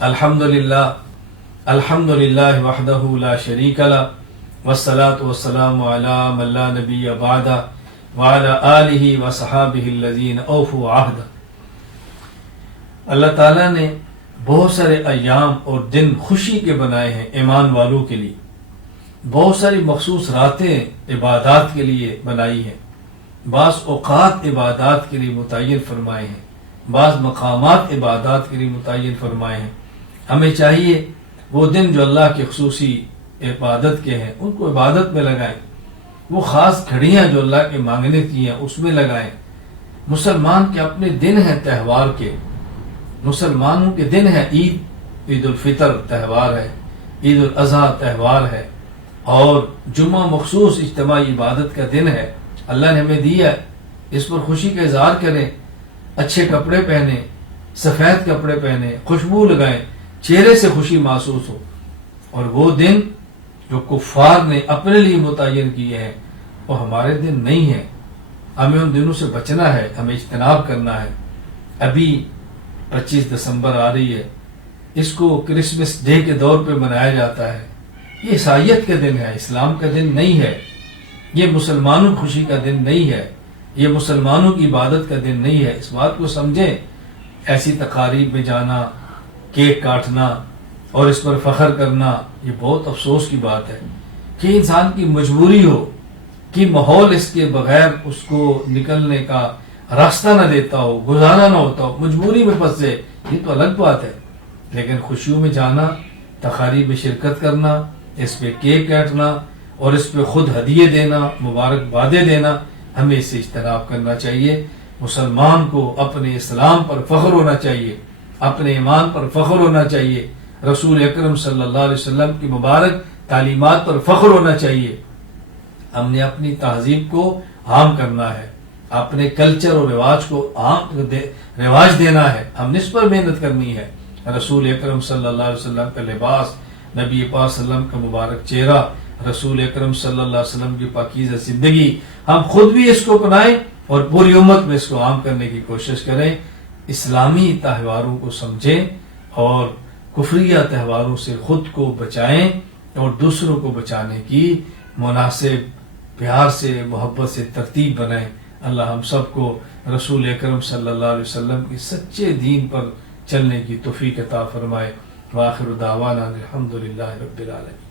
الحمدللہ وحدہ لا شریک لہ والصلاة والسلام علی من لا نبی بعدہ وعلی آلہ وصحابہ الذین اوفوا عہدہ۔ اللہ تعالیٰ نے بہت سارے ایام اور دن خوشی کے بنائے ہیں ایمان والوں کے لیے، بہت ساری مخصوص راتیں عبادات کے لیے بنائی ہیں، بعض اوقات عبادات کے لیے متعین فرمائے ہیں، بعض مقامات عبادات کے لیے متعین فرمائے ہیں۔ ہمیں چاہیے وہ دن جو اللہ کے خصوصی عبادت کے ہیں ان کو عبادت میں لگائیں، وہ خاص گھڑیاں جو اللہ کے مانگنے کی ہیں اس میں لگائیں۔ مسلمان کے اپنے دن ہیں تہوار کے، مسلمانوں کے دن ہے عید الفطر تہوار ہے، عید الاضحیٰ تہوار ہے، اور جمعہ مخصوص اجتماعی عبادت کا دن ہے، اللہ نے ہمیں دیا ہے، اس پر خوشی کا اظہار کریں، اچھے کپڑے پہنیں، سفید کپڑے پہنیں، خوشبو لگائیں، چہرے سے خوشی محسوس ہو۔ اور وہ دن جو کفار نے اپنے لیے متعین کیے ہیں وہ ہمارے دن نہیں ہیں، ہمیں ان دنوں سے بچنا ہے، ہمیں اجتناب کرنا ہے۔ ابھی 25 دسمبر آ رہی ہے، اس کو کرسمس ڈے کے دور پہ منایا جاتا ہے، یہ عیسائیت کا دن ہے، اسلام کا دن نہیں ہے، یہ مسلمانوں کی خوشی کا دن نہیں ہے، یہ مسلمانوں کی عبادت کا دن نہیں ہے۔ اس بات کو سمجھیں، ایسی تقاریب میں جانا، کیک کاٹنا اور اس پر فخر کرنا، یہ بہت افسوس کی بات ہے کہ انسان کی مجبوری ہو کہ ماحول اس کے بغیر اس کو نکلنے کا راستہ نہ دیتا ہو، گزارا نہ ہوتا ہو، مجبوری میں پھنسے، یہ تو الگ بات ہے۔ لیکن خوشیوں میں جانا، تقاریب میں شرکت کرنا، اس پہ کیک کاٹنا اور اس پہ خود ہدیے دینا، مبارکبادیں دینا، ہمیں اس سے اجتناب کرنا چاہیے۔ مسلمان کو اپنے اسلام پر فخر ہونا چاہیے، اپنے ایمان پر فخر ہونا چاہیے، رسول اکرم صلی اللہ علیہ وسلم کی مبارک تعلیمات پر فخر ہونا چاہیے۔ ہم نے اپنی تہذیب کو عام کرنا ہے، اپنے کلچر اور رواج کو رواج دینا ہے، ہم نے اس پر محنت کرنی ہے۔ رسول اکرم صلی اللہ علیہ وسلم کا لباس، نبی پاک صلی اللہ علیہ وسلم کا مبارک چہرہ، رسول اکرم صلی اللہ علیہ وسلم کی پاکیزہ زندگی، ہم خود بھی اس کو اپنائیں اور پوری امت میں اس کو عام کرنے کی کوشش کریں۔ اسلامی تہواروں کو سمجھیں اور کفریہ تہواروں سے خود کو بچائیں اور دوسروں کو بچانے کی مناسب پیار سے، محبت سے ترتیب بنائیں۔ اللہ ہم سب کو رسول اکرم صلی اللہ علیہ وسلم کی سچے دین پر چلنے کی توفیق عطا فرمائے۔ وآخر دعوانا الحمدللہ رب العالمین۔